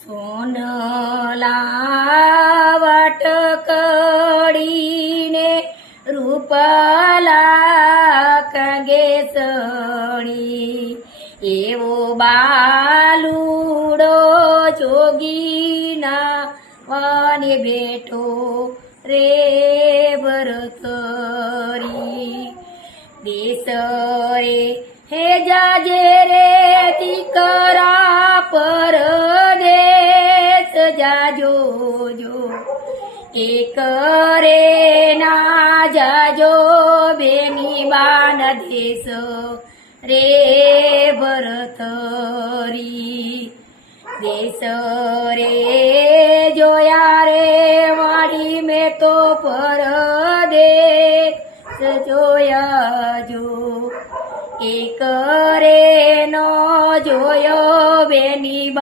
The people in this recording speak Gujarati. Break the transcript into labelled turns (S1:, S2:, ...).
S1: સોનલા વટકડીને રૂપલા કંગેસણી એવો બાલુડો જોગીના વાને બેઠો રે ભરતરી દેશ રે હે જાજે રે દેશ જોજો એક રે ના જાજો, બેની બાન દેશ. રે ભરતરી દેશ રે જોયા રે, વાડી મેં તો પરદેશ જોયા જો. એક રે નો જોયો બેની